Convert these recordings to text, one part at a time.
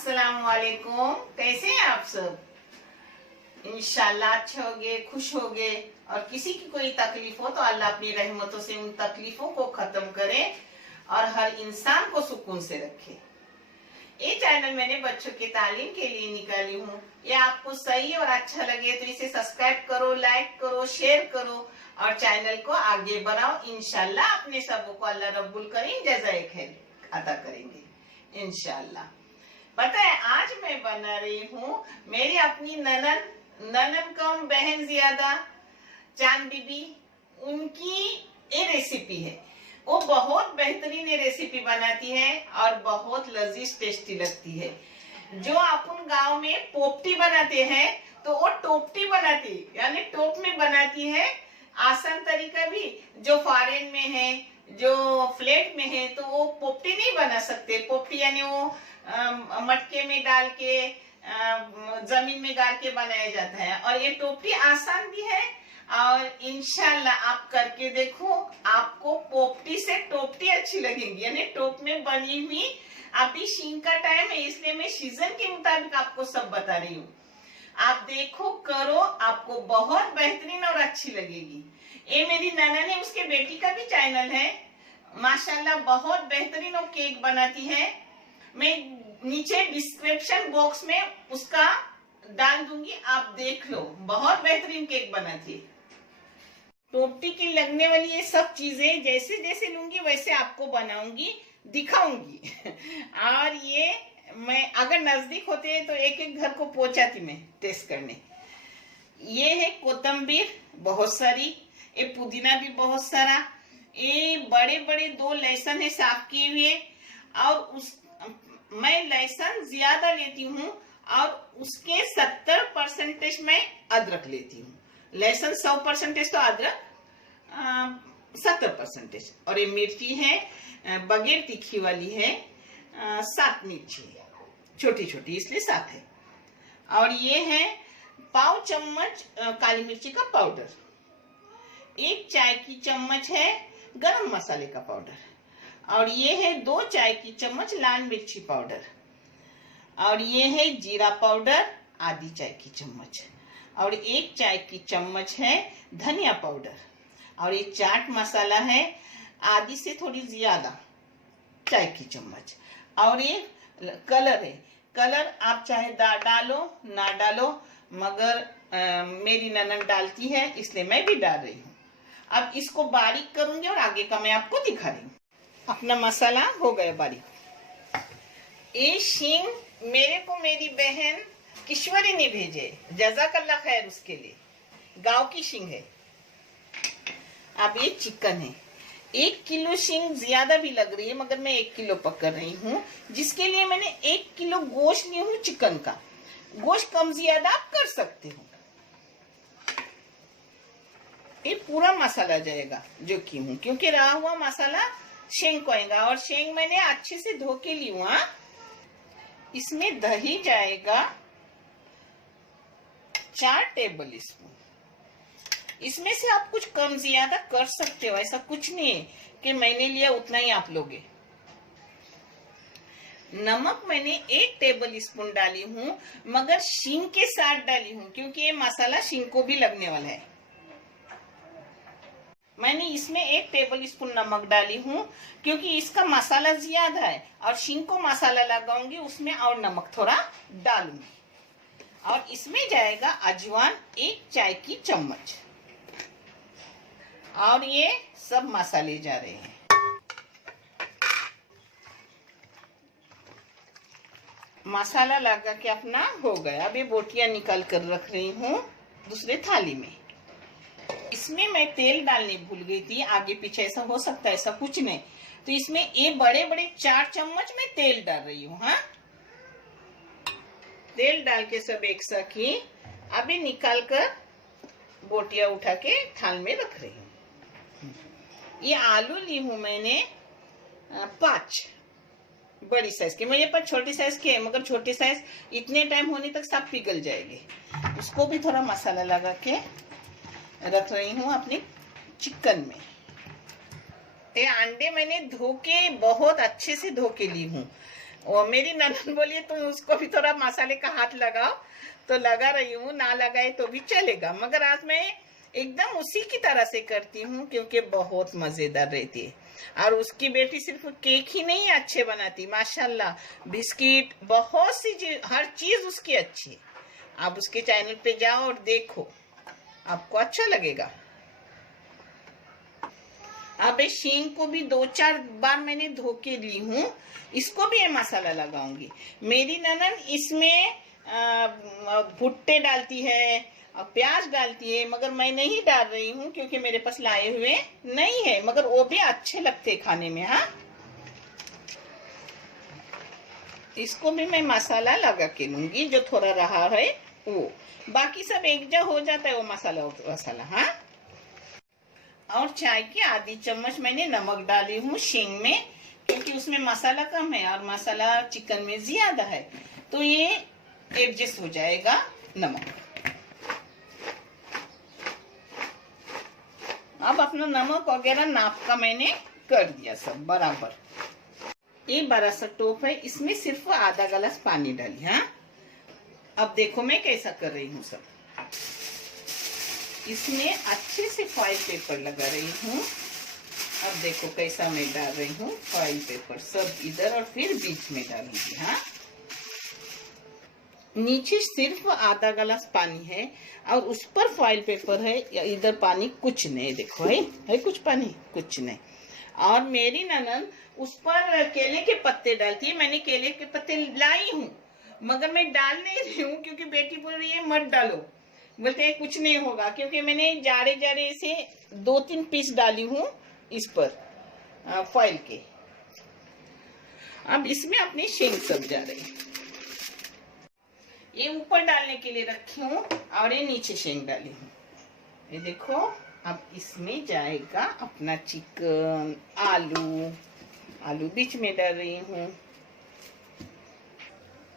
अस्सलाम वालेकुम। कैसे हैं आप सब? इंशाल्लाह अच्छे होगे, खुश होगे। और किसी की कोई तकलीफ हो तो अल्लाह अपनी रहमतों से उन तकलीफों को खत्म करे और हर इंसान को सुकून से रखे। ये चैनल मैंने बच्चों की तालीम के लिए निकाली हूँ। ये आपको सही और अच्छा लगे तो इसे सब्सक्राइब करो, लाइक करो, शेयर करो और चैनल को आगे बढ़ाओ। इंशाल्लाह अपने सबों को अल्लाह रब्बुल करीम जज़ाए खैर अता करेंगे इंशाल्लाह। पता है आज मैं बना रही हूँ मेरी अपनी ननन कम बहन ज्यादा चांद बीबी, उनकी ये रेसिपी है। वो बहुत बेहतरीन ये रेसिपी बनाती है और बहुत लजीज टेस्टी लगती है। जो अपन गांव में पोपटी बनाते हैं तो वो टोपटी बनाती यानी टोप में बनाती है। आसान तरीका भी, जो फॉरेन में है, जो फ्लैट में है तो वो पोपटी नहीं बना सकते। पोपटी यानी वो मटके में डाल के जमीन में गाड़ के बनाया जाता है। और ये टोपटी आसान भी है और इंशाल्लाह आप करके देखो, आपको पोपटी से टोपटी अच्छी लगेगी यानी टोप में बनी हुई। अभी शींग का टाइम है इसलिए मैं सीजन के मुताबिक आपको सब बता रही हूँ। आप देखो, करो, आपको बहुत बेहतरीन और अच्छी लगेगी। ये मेरी ननन है, उसके बेटी का भी चैनल है। माशाल्लाह बहुत बेहतरीन और केक बनाती है। मैं नीचे डिस्क्रिप्शन बॉक्स में उसका डाल दूंगी, आप देख लो। बहुत बेहतरीन केक बनाती है। टोपटी की लगने वाली ये सब चीजें जैसे जैसे लूंगी वैसे आपको बनाऊंगी, दिखाऊंगी। और ये मैं अगर नजदीक होते हैं तो एक एक घर को पहुंचाती मैं टेस्ट करने। ये है कोतंबीर बहुत सारी, ये पुदीना भी बहुत सारा, ये बड़े बड़े 2 लहसुन है साफ किए हुए। और मैं लहसुन ज्यादा लेती हूँ और उसके 70% मैं अदरक लेती हूँ। लहसुन 100% तो अदरक 70%। और ये मिर्ची है बगैर तीखी वाली है, 7 मिर्ची छोटी छोटी इसलिए 7 है। और ये है पाव चम्मच काली मिर्ची का पाउडर, 1 चाय की चम्मच है गरम मसाले का पाउडर, और ये है 2 चाय की चम्मच लाल मिर्ची पाउडर, और ये है जीरा पाउडर आधी चाय की चम्मच, और 1 चाय की चम्मच है धनिया पाउडर, और ये चाट मसाला है आधी से थोड़ी ज्यादा चाय की चम्मच। और ये कलर है, कलर आप चाहे डालो ना डालो, मगर मेरी ननन डालती है इसलिए मैं भी डाल रही हूँ। अब इसको बारीक करूंगी और आगे का मैं आपको दिखा रही हूँ। अपना मसाला हो गया बारीक। ये शींग मेरे को मेरी बहन किश्वरी ने भेजे, जज़ाकल्लाह खैर उसके लिए। गांव की शींग है। अब ये चिकन है, 1 किलो शींग ज्यादा भी लग रही है मगर मैं 1 किलो पकड़ रही हूँ, जिसके लिए मैंने 1 किलो गोश्त ली हूँ चिकन का। गोश्त कम ज्यादा आप कर सकते हो। ये पूरा मसाला जाएगा जो की हूँ, क्योंकि रहा हुआ मसाला शेंग को आएगा। और शेंग मैंने अच्छे से धो के ली हूँ। इसमें दही जाएगा 4 टेबल स्पून। इसमें से आप कुछ कम ज्यादा कर सकते हो, ऐसा कुछ नहीं है कि मैंने लिया उतना ही आप लोगे। नमक मैंने 1 टेबल स्पून डाली हूँ, मगर शींग के साथ डाली हूँ क्योंकि ये मसाला शींग को भी लगने वाला है। मैंने इसमें 1 टेबल स्पून नमक डाली हूँ क्योंकि इसका मसाला ज्यादा है और शींग को मसाला लगाऊंगी उसमें और नमक थोड़ा डालूंगी। और इसमें जाएगा अजवान 1 चाय की चम्मच, और ये सब मसाले जा रहे हैं। मसाला लगा के अपना हो गया। अब ये बोटियां निकाल कर रख रही हूँ दूसरे थाली में। इसमें मैं तेल डालने भूल गई थी, आगे पीछे ऐसा हो सकता है, ऐसा कुछ नहीं। तो इसमें ये बड़े बड़े 4 चम्मच मैं तेल डाल रही हूँ। हाँ, तेल डाल के सब एक साथ ही अभी निकाल कर बोटियां उठा के थाल में रख रही हूँ। ये आलू ली हूँ मैंने 5 बड़ी साइज के। मेरे पास छोटी साइज के है मगर छोटी साइज इतने टाइम होने तक सब पिघल जाएंगे। उसको भी थोड़ा मसाला लगा के रख रही हूँ अपने चिकन में। ये अंडे मैंने धो के बहुत अच्छे से धो के ली हूँ। और मेरी ननद बोलिए तुम उसको भी थोड़ा मसाले का हाथ लगाओ, तो लगा रही हूँ, ना लगाए तो भी चलेगा, मगर आज मैं एकदम उसी की तरह से करती हूँ क्योंकि बहुत मजेदार रहती है। और उसकी बेटी सिर्फ केक ही नहीं अच्छे बनाती, माशाल्लाह, बिस्किट, बहुत सी चीज, हर चीज उसकी अच्छी है। आप उसके चैनल पे जाओ और देखो, आपको अच्छा लगेगा। अब इस शींग को भी 2-4 बार मैंने धो के ली हूँ, इसको भी ये मसाला लगाऊंगी। मेरी ननद इसमें भुट्टे डालती है और प्याज डालती है, मगर मैं नहीं डाल रही हूँ क्योंकि मेरे पास लाए हुए नहीं है, मगर वो भी अच्छे लगते खाने में। हाँ, इसको भी मैं मसाला लगा के लूंगी, जो थोड़ा रहा है वो, बाकी सब एक जगह हो जाता है वो मसाला वसाला। हाँ, और चाय की आधी चम्मच मैंने नमक डाली हूँ शींग में, क्योंकि उसमें मसाला कम है और मसाला चिकन में ज्यादा है, तो ये एडजस्ट हो जाएगा नमक। अब अपना नमक वगैरह नाप का मैंने कर दिया सब बराबर। ये बड़ा सा टोप है, इसमें सिर्फ आधा गिलास पानी डाली। हाँ, अब देखो मैं कैसा कर रही हूँ सब। इसमें अच्छे से फॉइल पेपर लगा रही हूँ। अब देखो कैसा मैं डाल रही हूँ फॉइल पेपर, सब इधर और फिर बीच में डालूंगी। हाँ, नीचे सिर्फ आधा गिलास पानी है और उस पर फॉइल पेपर है, इधर पानी कुछ नहीं, देखो है कुछ पानी, कुछ नहीं। और मेरी ननद उस पर केले के पत्ते डालती है, मैंने केले के पत्ते लाई हूँ मगर मैं डाल नहीं रही हूँ क्योंकि बेटी बोल रही है मत डालो, बोलते हैं कुछ नहीं होगा, क्योंकि मैंने जाड़े जाड़े से 2-3 पीस डाली हूँ इस पर फॉइल के। अब इसमें अपनी शींग सब जा रही, ये ऊपर डालने के लिए रखी हूँ और ये नीचे शींग डाली हूँ। ये देखो, अब इसमें जाएगा अपना चिकन, आलू बीच में डाल रही हूँ।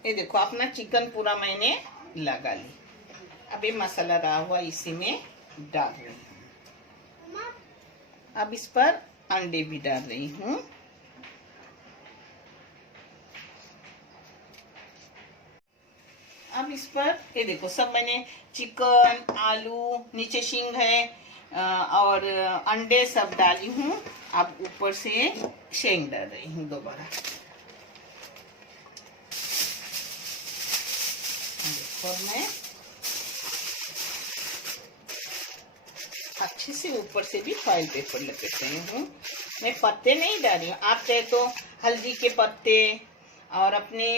ये देखो अपना चिकन पूरा मैंने लगा ली। अब ये मसाला रहा हुआ इसी में डाल रही हूँ। अब इस पर अंडे भी डाल रही हूँ। अब इस पर ये देखो सब मैंने चिकन, आलू, नीचे शींग है और अंडे सब डाली हूँ। अब ऊपर से शींग डाल रही हूँ दोबारा। और मैं अच्छे से ऊपर से भी फॉइल पेपर लपेट रही हूँ। मैं पत्ते नहीं डाल रही हूँ, आप चाहे तो हल्दी के पत्ते और अपने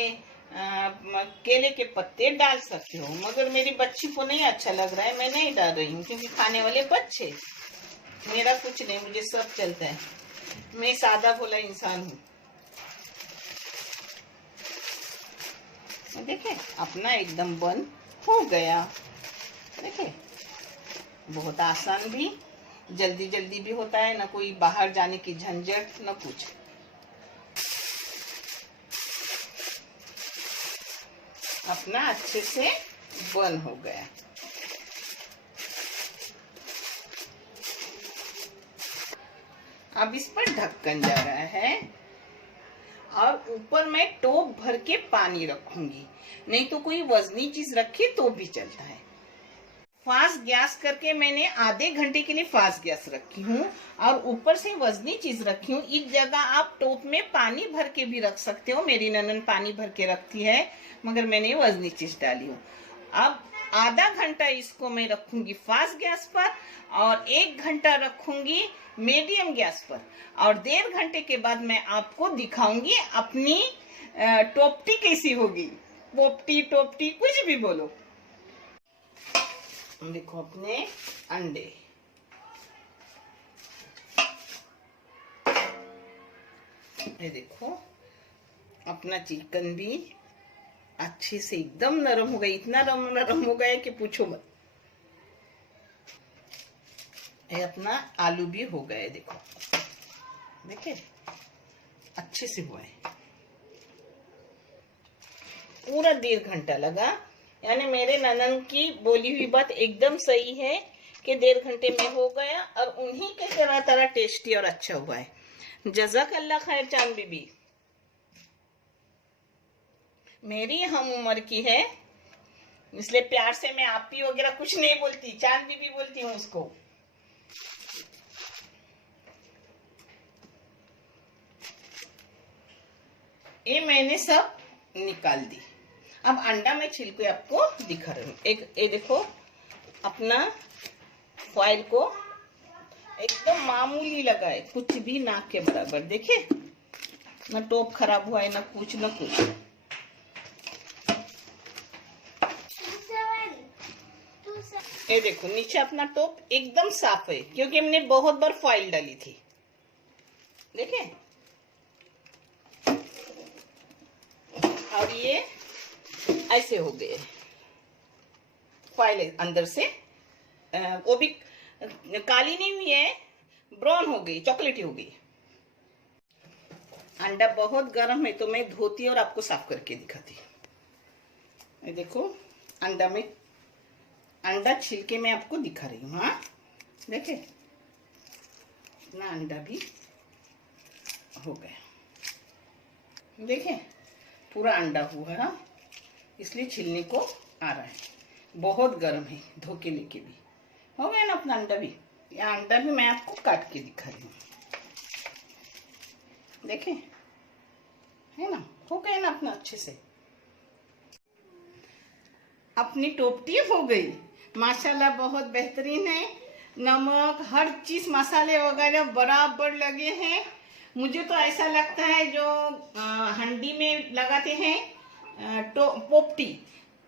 केले के पत्ते डाल सकते हो, मगर मेरी बच्ची को नहीं अच्छा लग रहा है, मैं नहीं डाल रही हूँ क्योंकि खाने वाले बच्चे, मेरा कुछ नहीं, मुझे सब चलता है, मैं सादा भोला इंसान हूँ। देखे अपना एकदम बन हो गया। देखे बहुत आसान भी, जल्दी जल्दी भी होता है, ना कोई बाहर जाने की झंझट ना कुछ। अपना अच्छे से बन हो गया। अब इस पर ढक्कन जा रहा है और ऊपर मैं टोप भर के पानी रखूंगी, नहीं तो कोई वजनी चीज रखे तो भी चलता है। फास्ट गैस करके मैंने आधे घंटे के लिए फास्ट गैस रखी हूँ और ऊपर से वजनी चीज रखी हूँ। इस जगह आप टोप में पानी भर के भी रख सकते हो, मेरी ननद पानी भर के रखती है मगर मैंने वजनी चीज डाली हूँ। अब आधा घंटा इसको मैं रखूंगी फास्ट गैस पर और 1 घंटा रखूंगी मीडियम गैस पर, और 1.5 घंटे के बाद मैं आपको दिखाऊंगी अपनी टोपटी कैसी होगी। पोपटी टोपटी कुछ भी बोलो। देखो अपने अंडे, ये देखो अपना चिकन भी अच्छे से एकदम नरम हो गया, इतना नरम हो गया कि पूछो मत। ये अपना आलू भी हो गए, देखो देखे अच्छे से हुआ है। पूरा 1.5 घंटा लगा, यानी मेरे ननद की बोली हुई बात एकदम सही है कि 1.5 घंटे में हो गया और उन्हीं के तरह टेस्टी और अच्छा हुआ है। जज़ाकल्लाह खैर चांद बीबी। मेरी हम उम्र की है, इसलिए प्यार से मैं आपी वगैरह कुछ नहीं बोलती, चांद बीबी बोलती हूँ उसको। ये मैंने सब निकाल दी। अब अंडा में छिलके आपको दिखा रही हूँ। एक ये देखो, अपना फॉइल को एकदम मामूली लगाए, कुछ भी ना के बराबर। देखिए, ना टोप खराब हुआ है, ना कुछ ना कुछ। ये देखो, नीचे अपना टोप एकदम साफ है, क्योंकि हमने बहुत बार फॉइल डाली थी। देखिए, और ये ऐसे हो गए फॉइल अंदर से, वो भी काली नहीं हुई है, ब्राउन हो गई, चॉकलेटी हो गई। अंडा बहुत गर्म है, तो मैं धोती और आपको साफ करके दिखाती। ये देखो, अंडा छिलके में आपको दिखा रही हूँ। हाँ, देखे, इतना अंडा भी हो गया। देखे, पूरा अंडा हुआ है, इसलिए छिलने को आ रहा है। बहुत गर्म है, धो के लेके भी हो गया ना अपना अंडा भी। या अंडा भी मैं आपको काट के दिखा रही हूँ। देखें, है ना, हो गया ना अपना अच्छे से। अपनी टोपटी हो गई माशाल्लाह, बहुत बेहतरीन है। नमक, हर चीज, मसाले वगैरह बराबर लगे हैं। मुझे तो ऐसा लगता है जो हंडी में लगाते हैं पोपटी,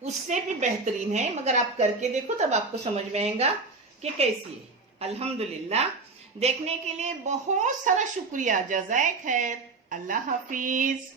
उससे भी बेहतरीन है। मगर आप करके देखो, तब आपको समझ में आएगा कि कैसी है। अल्हम्दुलिल्लाह, देखने के लिए बहुत सारा शुक्रिया। जज़ाए खैर, अल्लाह हाफिज।